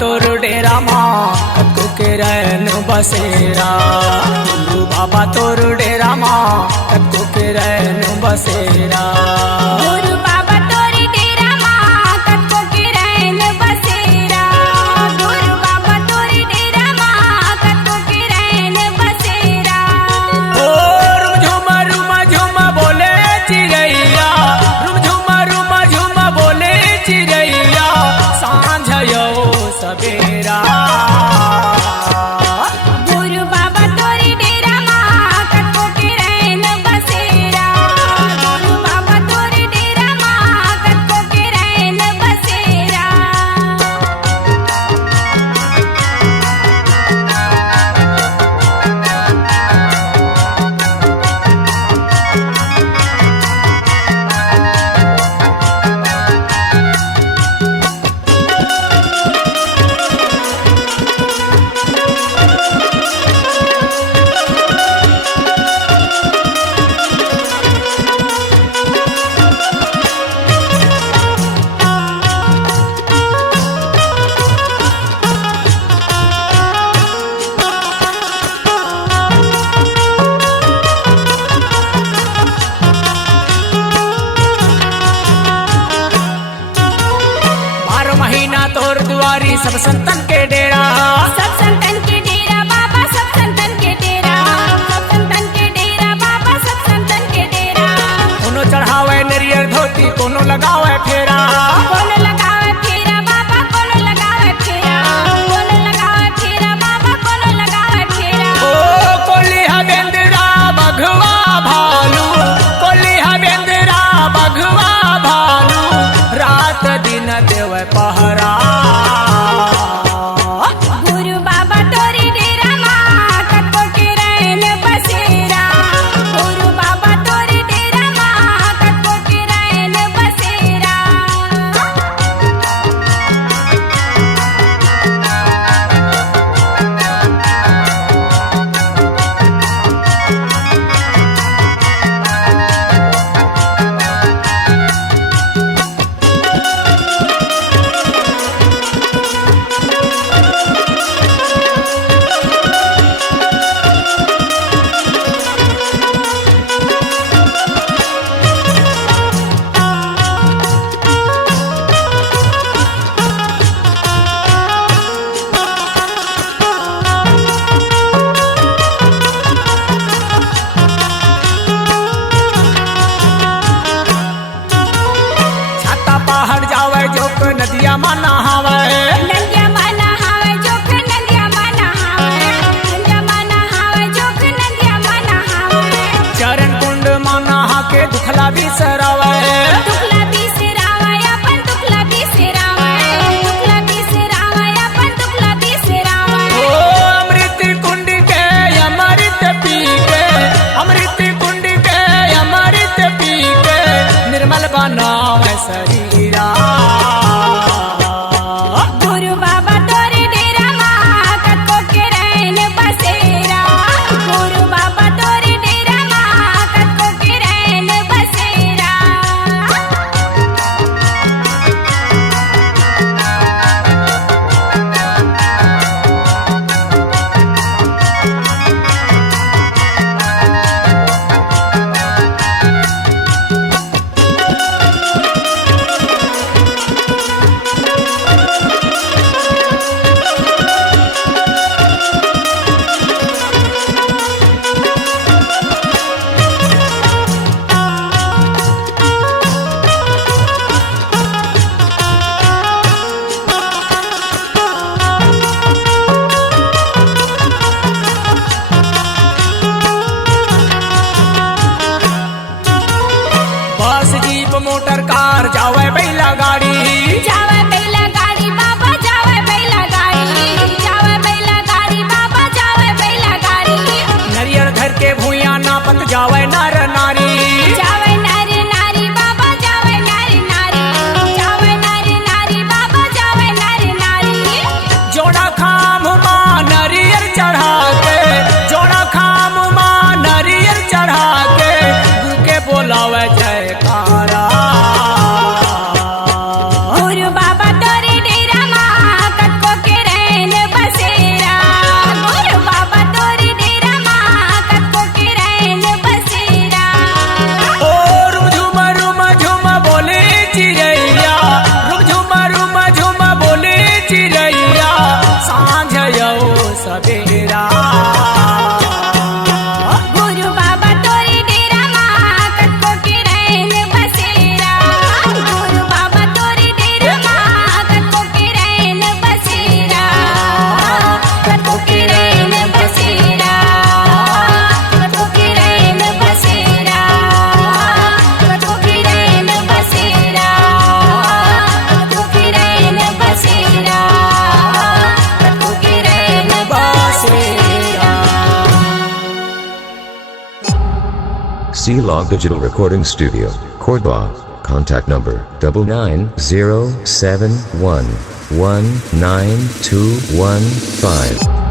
तोर डेरा माँ कत्को के रैन बसेरा। गुरु बाबा तोर डेरा माँ कत्को के रैन बसेरा। गुरु बाबा तोर डेरा माँ कत्को के रैन बसेरा। गुरु बाबा तोर डेरा माँ कत्को के रैन बसेरा। ओ रुम झुमा बोले चिड़ैया, रुम झुमा बोले चिड़ैया, सांझ यो सवेरा। गुरु बाबा तोर डेरा माँ कत्को के रैन बसेरा। गुरु बाबा तोर डेरा माँ कत्को के रैन बसेरा। तोर दुआरी सब संतन के डेरा। सब संतन के डेरा बाबा, सब संतन के डेरा। सब संतन के डेरा बाबा, सब संतन के डेरा। कोनो चढ़ावे नरियर धोती, कोनो लगावे फेरा। कोनो लगावे फेरा बाबा, कोनो लगावे फेरा। कोनो लगावे फेरा बाबा, कोनो लगावे फेरा। ओ कोली हबेंद्रा बघवा भालू, कोली हबेंद्रा बघवा भालू, रात दिन देव पहरा। C Log Digital Recording Studio, Cordoba. Contact number 99071192115.